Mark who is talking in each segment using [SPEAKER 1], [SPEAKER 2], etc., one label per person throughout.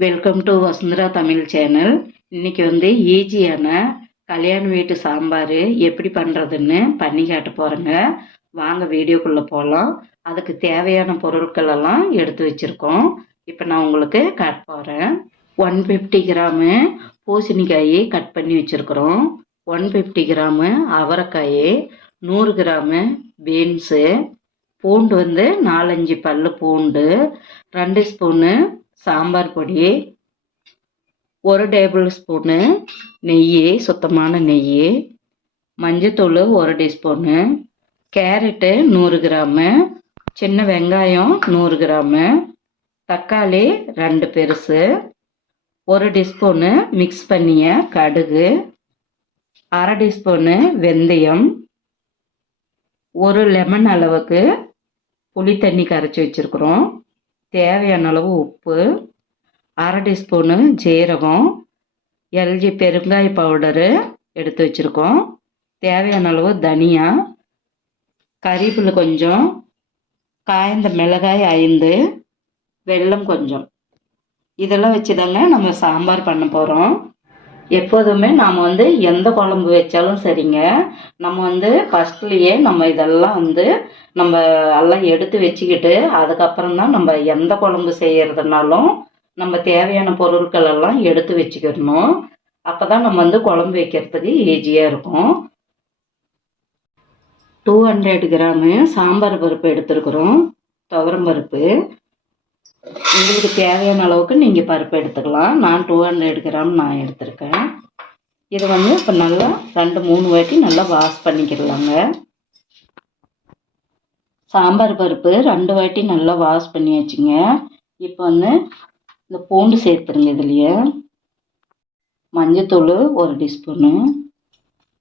[SPEAKER 1] Welcome to Vasundhara Tamil channel இன்னைக்கு வந்து ஈஸியான கல்யாண வீட்டு சாம்பார் எப்படி பண்ணுறதுன்னு பண்ணி காட்ட போகிறேங்க வாங்க வீடியோக்குள்ளே போகலாம் அதுக்கு தேவையான பொருட்கள் எல்லாம் எடுத்து வச்சுருக்கோம். இப்போ நான் உங்களுக்கு காட்ட போகிறேன் ஒன் ஃபிஃப்டி கிராமு பூசணிக்காய் கட் பண்ணி வச்சுருக்குறோம். ஒன் ஃபிஃப்டி கிராமு அவரைக்காய் நூறு கிராமு பீன்ஸு பூண்டு வந்து நாலஞ்சு பல்லு பூண்டு ரெண்டு ஸ்பூனு சாம்பார் பொடி ஒரு டேபிள் ஸ்பூனு நெய் சுத்தமான நெய் மஞ்சத்தூள் ஒரு டீஸ்பூனு கேரட்டு நூறு கிராமு சின்ன வெங்காயம் நூறு கிராமு தக்காளி ரெண்டு பெருசு ஒரு டீஸ்பூனு மிக்ஸ் பண்ணிய கடுகு அரை டீஸ்பூனு வெந்தயம் ஒரு லெமன் அளவுக்கு புளி தண்ணி கரைச்சி வச்சுருக்குறோம். தேவையான அளவு உப்பு அரை டீஸ்பூனு ஜீரகம் எல்ஜி பெருங்காய பவுடரு எடுத்து வச்சுருக்கோம். தேவையான அளவு தனியா கறிப்பில் கொஞ்சம் காய்ந்த மிளகாய் ஐந்து வெல்லம் கொஞ்சம். இதெல்லாம் வச்சு தாங்க நம்ம சாம்பார் பண்ண போகிறோம் எப்போதுமே நாம் வந்து எந்த குழம்பு வச்சாலும் சரிங்க. நம்ம வந்து ஃபஸ்ட்லேயே நம்ம இதெல்லாம் வந்து நம்ம எல்லாம் எடுத்து வச்சுக்கிட்டு அதுக்கப்புறம் தான் நம்ம எந்த குழம்பு செய்யறதுனாலும் நம்ம தேவையான பொருட்கள் எல்லாம் எடுத்து வச்சுக்கிடணும். அப்போ தான் நம்ம வந்து குழம்பு வைக்கிறதுக்கு ஈஸியாக இருக்கும். டூ ஹண்ட்ரட் கிராமு சாம்பார் பருப்பு எடுத்துருக்குறோம். துவரம் பருப்பு. உங்களுக்கு தேவையான அளவுக்கு நீங்கள் பருப்பு எடுத்துக்கலாம். நான் டூ ஹண்ட்ரட் கிராம் நான் எடுத்திருக்கேன். இதை வந்து இப்போ நல்லா ரெண்டு மூணு வாட்டி நல்லா வாஷ் பண்ணிக்கிடலாங்க. சாம்பார் பருப்பு ரெண்டு வாட்டி நல்லா வாஷ் பண்ணி வச்சுங்க இப்போ வந்து இந்த பூண்டு சேர்த்துருங்க இதுலேயே. மஞ்சத்தூள் ஒரு டீஸ்பூனு.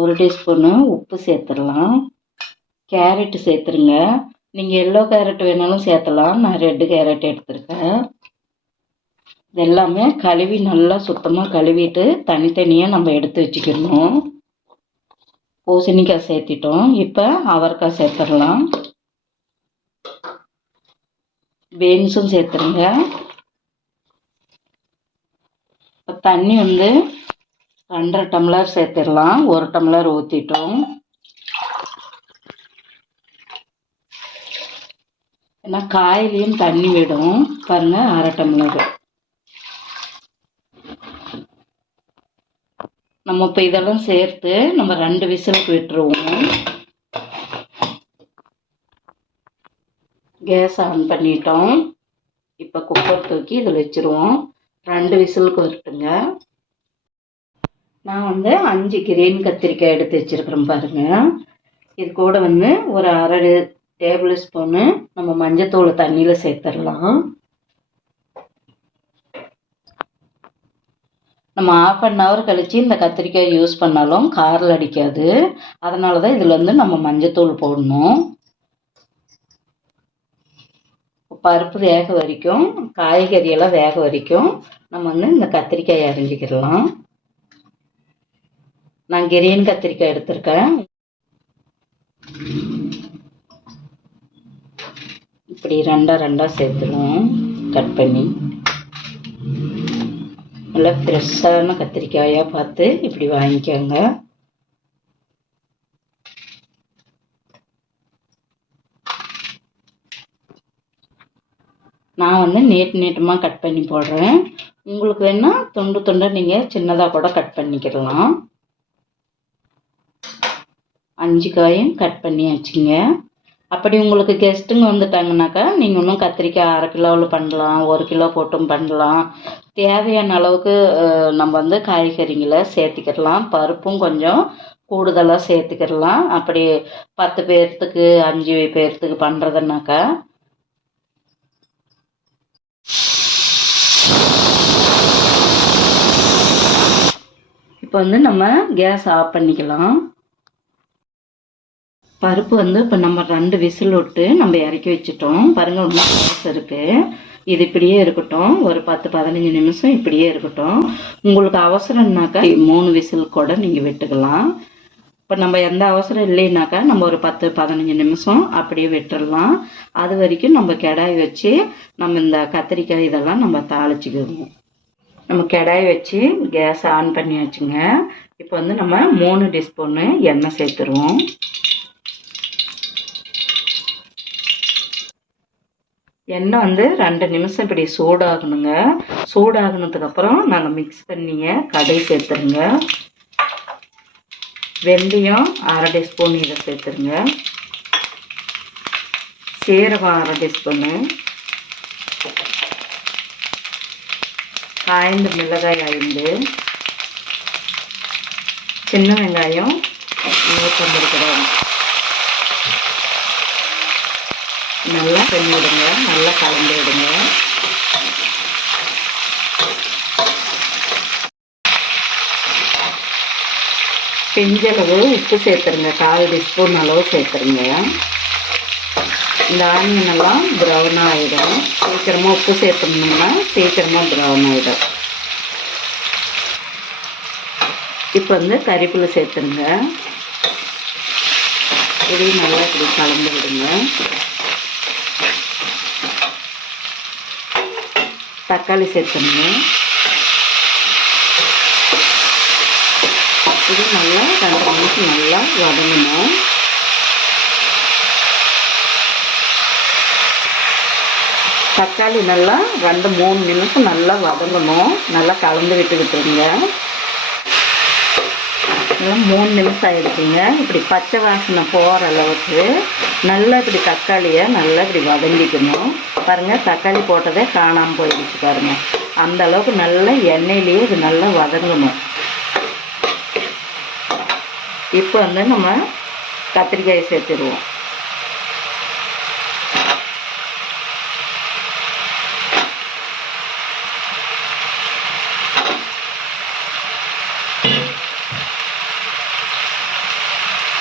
[SPEAKER 1] ஒரு டீஸ்பூனு உப்பு சேர்த்துடலாம். கேரட்டு சேர்த்துருங்க. நீங்கள் எல்லோ கேரட் வேணாலும் சேர்த்தலாம். நான் ரெட்டு கேரட் எடுத்திருக்கேன். இது எல்லாமே கழுவி நல்லா சுத்தமாக கழுவிட்டு தனித்தனியாக நம்ம எடுத்து வச்சுக்கணும் பூசணிக்காய் சேர்த்திட்டோம். இப்போ அவரைக்காய் சேர்த்துடலாம். பீன்ஸும் சேர்த்துருங்க. இப்போ தண்ணி வந்து ரெண்டரை டம்ளர் சேர்த்துடலாம். ஒரு டம்ளர் ஊற்றிட்டோம் ஏன்னா காயிலையும் தண்ணி விடும். பாருங்க அரை டம்ளர் நம்ம இப்போ இதெல்லாம் சேர்த்து நம்ம ரெண்டு விசிலுக்கு விட்டுருவோம். கேஸ் ஆன் பண்ணிட்டோம். இப்போ குக்கர் தூக்கி இதில் வச்சுருவோம். ரெண்டு விசிலுக்கு வரட்டுங்க நான் வந்து அஞ்சு கிரீன் கத்திரிக்காய் எடுத்து வச்சுருக்குறேன் பாருங்கள் இது கூட வந்து ஒரு அரை டேபிள் ஸ்பூனு நம்ம மஞ்சத்தூளை தண்ணியில் சேர்த்துடலாம். நம்ம ஆஃப் அன் ஹவர் கழித்து இந்த கத்திரிக்காய் யூஸ் பண்ணாலும் காரில் அடிக்காது. அதனால தான் இதில் வந்து நம்ம மஞ்சத்தூள் போடணும். பருப்பு வேக வரைக்கும் காய்கறியெல்லாம் வேக வரைக்கும் நம்ம வந்து இந்த கத்திரிக்காய் அரிஞ்சிக்கிடலாம். நான் கிரீன் கத்திரிக்காய் எடுத்திருக்கேன். இப்படி ரெண்டாக ரெண்டாக சேர்த்துருவோம் கட் பண்ணி. நல்லா ஃப்ரெஷ்ஷான கத்திரிக்காயாக பார்த்து இப்படி வாங்கிக்கோங்க. நான் வந்து நீட் நீட்டமாக கட் பண்ணி போடுறேன். உங்களுக்கு வேணால் தொண்டு தொண்டை நீங்கள் சின்னதாக கூட கட் பண்ணிக்கிடலாம் அஞ்சு காயும் கட் பண்ணி வச்சுங்க அப்படி உங்களுக்கு கெஸ்ட்டுங்க வந்துட்டாங்கனாக்கா நீங்கள் இன்னும் கத்திரிக்காய் அரை கிலோவில் பண்ணலாம் ஒரு கிலோ போட்டும் பண்ணலாம். தேவையான அளவுக்கு நம்ம வந்து காய்கறிங்களை சேர்த்துக்கிடலாம். பருப்பும் கொஞ்சம் கூடுதலாக சேர்த்துக்கிடலாம். அப்படி பத்து பேர்த்துக்கு அஞ்சு பேர்த்துக்கு பண்ணுறதுனாக்கா இப்போ வந்து நம்ம கேஸ் ஆஃப் பண்ணிக்கலாம். பருப்பு வந்து இப்போ நம்ம ரெண்டு விசில் விட்டு நம்ம இறக்கி வச்சுட்டோம். பாருங்க ஒன்றும் காசு இருக்குது இது இப்படியே இருக்கட்டும். ஒரு பத்து பதினஞ்சு நிமிஷம் இப்படியே இருக்கட்டும். உங்களுக்கு அவசரம்னாக்கா மூணு விசில் கூட நீங்கள் விட்டுக்கலாம். இப்போ நம்ம எந்த அவசரம் இல்லைனாக்கா நம்ம ஒரு பத்து பதினஞ்சு நிமிஷம் அப்படியே விட்டுடலாம் அது வரைக்கும் நம்ம கிடாய் வச்சு நம்ம இந்த கத்திரிக்காய் இதெல்லாம் நம்ம தாளிச்சுக்குவோம் நம்ம கிடாய் வச்சு கேஸ் ஆன் பண்ணி வச்சுங்க இப்போ வந்து நம்ம மூணு டீஸ்பூனு எண்ணெய் சேர்த்துருவோம். எண்ணெய் வந்து ரெண்டு நிமிஷம் இப்படி சூடாகணுங்க. சூடாகினதுக்கப்புறம் நாங்கள் மிக்ஸ் பண்ணிங்க கடை சேர்த்துருங்க. வெந்தயம் அரை டீஸ்பூன் இதை சேர்த்துருங்க. சீரகம் அரை டீஸ்பூனு. காய்ந்த மிளகாய் ஐந்து. சின்ன வெங்காயம் நூற்றம்பது கிராம். நல்லா பண்ணி விடுங்க நல்லா கலந்து விடுங்க பிஞ்சளவு உப்பு சேர்த்துருங்க. கால் டீஸ்பூன் அளவு சேர்த்துருங்க. இந்த ஆனியன் எல்லாம் ப்ரௌன் ஆகிடும் சீக்கிரமாக உப்பு சேர்த்தோம்னா சீக்கிரமாக ப்ரௌன் ஆகிடும் இப்போ வந்து கறிப்புல சேர்த்துருங்க. இதையும் நல்லா இப்படி கலந்து விடுங்க. தக்காளி சேர்த்துணுங்க இது நல்லா ரெண்டு நிமிஷம் நல்லா வதங்கணும். தக்காளி நல்லா ரெண்டு மூணு நிமிஷம் நல்லா வதங்கணும். நல்லா கலந்து விட்டு விட்டுருங்க நல்லா மூணு நிமிஷம் ஆகிடுச்சிங்க இப்படி பச்சை வாசனை போகிற அளவுக்கு நல்லா இப்படி தக்காளியை நல்லா இப்படி வதங்கிக்கணும். பாருங்கள் தக்காளி போட்டதே காணாமல் போயிடுச்சு பாருங்கள் அந்த அளவுக்கு நல்லா எண்ணெயிலேயே இது நல்லா வதங்கணும். இப்போ வந்து நம்ம கத்திரிக்காயை சேர்த்துருவோம்.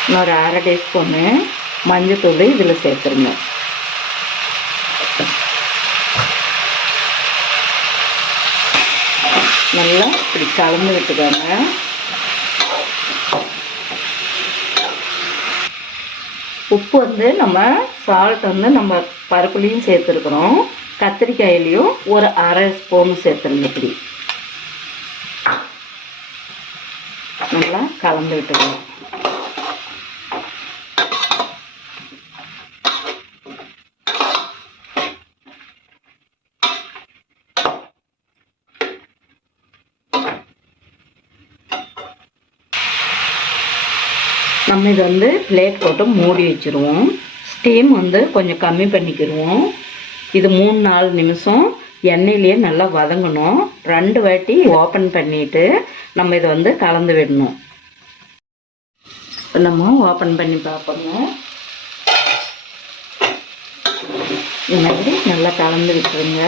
[SPEAKER 1] இன்னொரு அரை டீஸ்பூன்னு மஞ்சத்தூள் இதில் சேர்த்துருங்க. நல்லா இப்படி கலந்து விட்டுக்கோங்க. உப்பு வந்து நம்ம சால்ட் வந்து நம்ம பருப்புலேயும் சேர்த்துருக்குறோம். கத்திரிக்காயிலையும் ஒரு அரை ஸ்பூன் சேர்த்துருங்க இப்படி. நல்லா கலந்து விட்டுக்கணும் நம்ம இது வந்து பிளேட் போட்டு மூடி வச்சுருவோம். ஸ்டீம் வந்து கொஞ்சம் கம்மி பண்ணிக்கிடுவோம். இது மூணு நாலு நிமிஷம் எண்ணெயிலேயே நல்லா வதங்கணும். ரெண்டு வாட்டி ஓப்பன் பண்ணிவிட்டு நம்ம இதை வந்து கலந்து விடணும். நம்ம ஓப்பன் பண்ணி பார்ப்போங்க. இந்த மாதிரி நல்லா கலந்து விட்டுருங்க.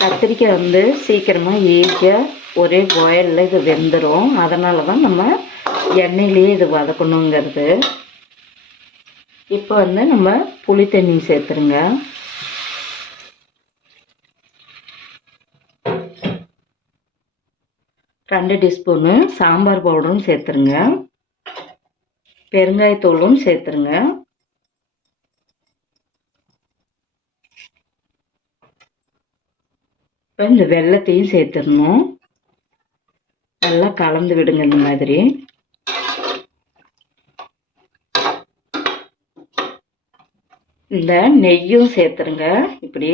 [SPEAKER 1] கத்திரிக்காய் வந்து சீக்கிரமாக ஈஸியாக ஒரே பாயிலில் இது வெந்துடும் அதனால தான் நம்ம எண்ணெயிலேயே இது வதக்கணுங்கிறது. இப்போ வந்து நம்ம புளி தண்ணி சேர்த்துருங்க. ரெண்டு டீஸ்பூனு சாம்பார் பவுடரும் சேர்த்துருங்க. பெருங்காயத்தூளும் சேர்த்துருங்க. இப்போ இந்த வெள்ளத்தையும் சேர்த்துடணும். நல்லா கலந்து விடுங்க இந்த மாதிரி. இந்த நெய்யும் சேர்த்துருங்க. இப்படி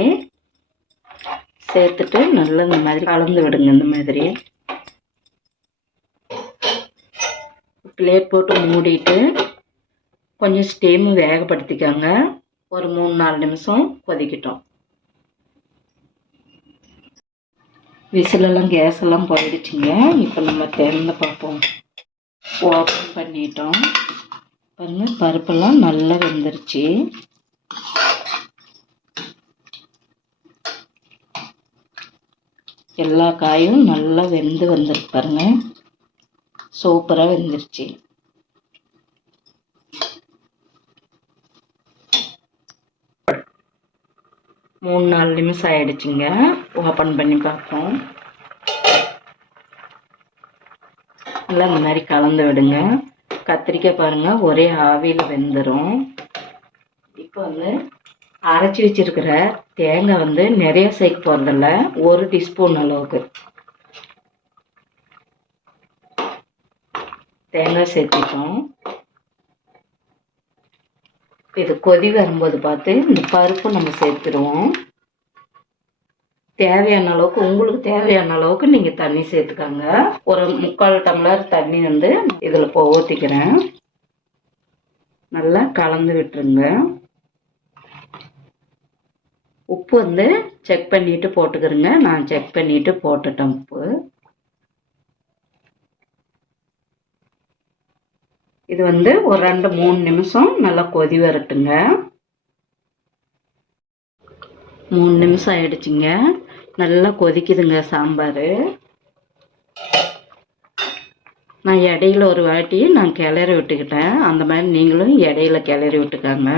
[SPEAKER 1] சேர்த்துட்டு நல்லா இந்த மாதிரி கலந்து விடுங்க இந்த மாதிரி. பிளேட் போட்டு மூடிட்டு கொஞ்சம் ஸ்டீம் வேகப்படுத்திக்கோங்க. ஒரு மூணு நாலு நிமிஷம் கொதிக்கட்டும். விசிலெல்லாம் கேஸ் எல்லாம் போயிடுச்சுங்க. இப்போ நம்ம திறந்து பார்ப்போம். ஓப்பன் பண்ணிட்டோம். பாருங்க பருப்பெல்லாம் நல்லா வெந்துருச்சு. எல்லா காயும் நல்லா வெந்து வந்துருக்கு பாருங்க. சூப்பராக வெந்துருச்சு. மூணு நாலு நிமிஷம் ஆயிடுச்சுங்க. ஓப்பன் பண்ணி பார்ப்போம். நல்லா இந்த மாதிரி கலந்து விடுங்க. கத்திரிக்காய் பாருங்க ஒரே ஆவியில் வெந்துடும் இப்போ வந்து அரைச்சி வச்சிருக்கிற தேங்காய் வந்து நிறைய சேர்க்க போகிறதில்ல ஒரு டீஸ்பூன் அளவுக்கு. தேங்காய் சேர்த்திட்டோம். இது கொதி வரும்போது பார்த்து இந்த பருப்பு நம்ம சேர்த்துருவோம். தேவையான அளவுக்கு உங்களுக்கு தேவையான அளவுக்கு நீங்கள் தண்ணி சேர்த்துக்கோங்க. ஒரு முக்கால் டம்ளர் தண்ணி வந்து இதில் இப்போ ஊற்றிக்கிறேன் நல்லா கலந்து விட்டுருங்க. உப்பு வந்து செக் பண்ணிட்டு போட்டுக்கிறேங்க. நான் செக் பண்ணிட்டு போட்டுட்டேன் உப்பு. இது வந்து ஒரு ரெண்டு மூணு நிமிஷம் நல்லா கொதி வரட்டுங்க. மூணு நிமிஷம் ஆயிடுச்சுங்க. நல்லா கொதிக்குதுங்க சாம்பார். நான் இடையில ஒரு வாட்டி நான் கிளறி விட்டுக்கிட்டேன். அந்த மாதிரி நீங்களும் இடையில கிளறி விட்டுக்காங்க.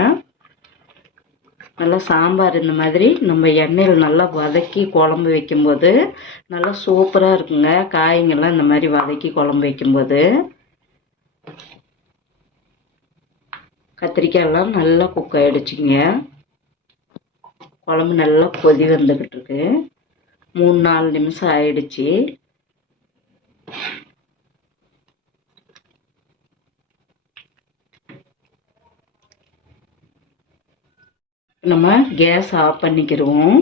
[SPEAKER 1] நல்லா சாம்பார் இந்த மாதிரி நம்ம எண்ணெயில் நல்லா வதக்கி குழம்பு வைக்கும்போது நல்லா சூப்பராக இருக்குங்க. காய்ங்கெல்லாம் இந்த மாதிரி வதக்கி குழம்பு வைக்கும்போது. கத்திரிக்காயெல்லாம் நல்லா குக் ஆகிடுச்சிங்க குழம்பு நல்லா கொதி வந்துக்கிட்டு இருக்கு. மூணு நாலு நிமிஷம் ஆயிடுச்சு. நம்ம கேஸ் ஆஃப் பண்ணிக்கிடுவோம்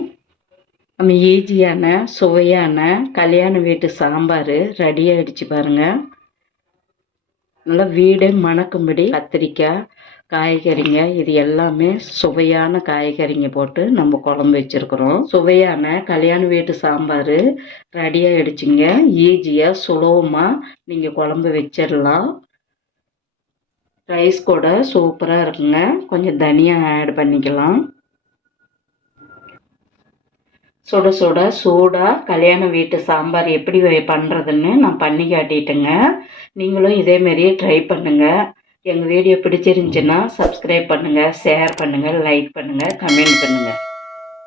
[SPEAKER 1] நம்ம ஈஸியான சுவையான கல்யாண வீட்டு சாம்பார் ரெடி ஆகிடுச்சு பாருங்கள் நல்லா வீடே மணக்கும்படி கத்திரிக்காய் காய்கறிங்க இது எல்லாமே சுவையான காய்கறிங்க போட்டு நம்ம குழம்பு வச்சுருக்குறோம். சுவையான கல்யாண வீட்டு சாம்பார் ரெடி ஆகிடுச்சிங்க ஈஸியாக சுலபமாக நீங்கள் குழம்பு வச்சிடலாம் ரைஸ் கூட சூப்பராக இருக்குங்க. கொஞ்சம் தனியாக ஆட் பண்ணிக்கலாம். சுட சுட சூடாக கல்யாண வீட்டு சாம்பார் எப்படி பண்ணுறதுன்னு நான் பண்ணி காட்டிட்டேங்க. நீங்களும் இதேமாரியே ட்ரை பண்ணுங்கள் எங்கள் வீடியோ பிடிச்சிருந்துச்சின்னா சப்ஸ்கிரைப் பண்ணுங்கள் ஷேர் பண்ணுங்கள் லைக் பண்ணுங்கள் கமெண்ட் பண்ணுங்கள்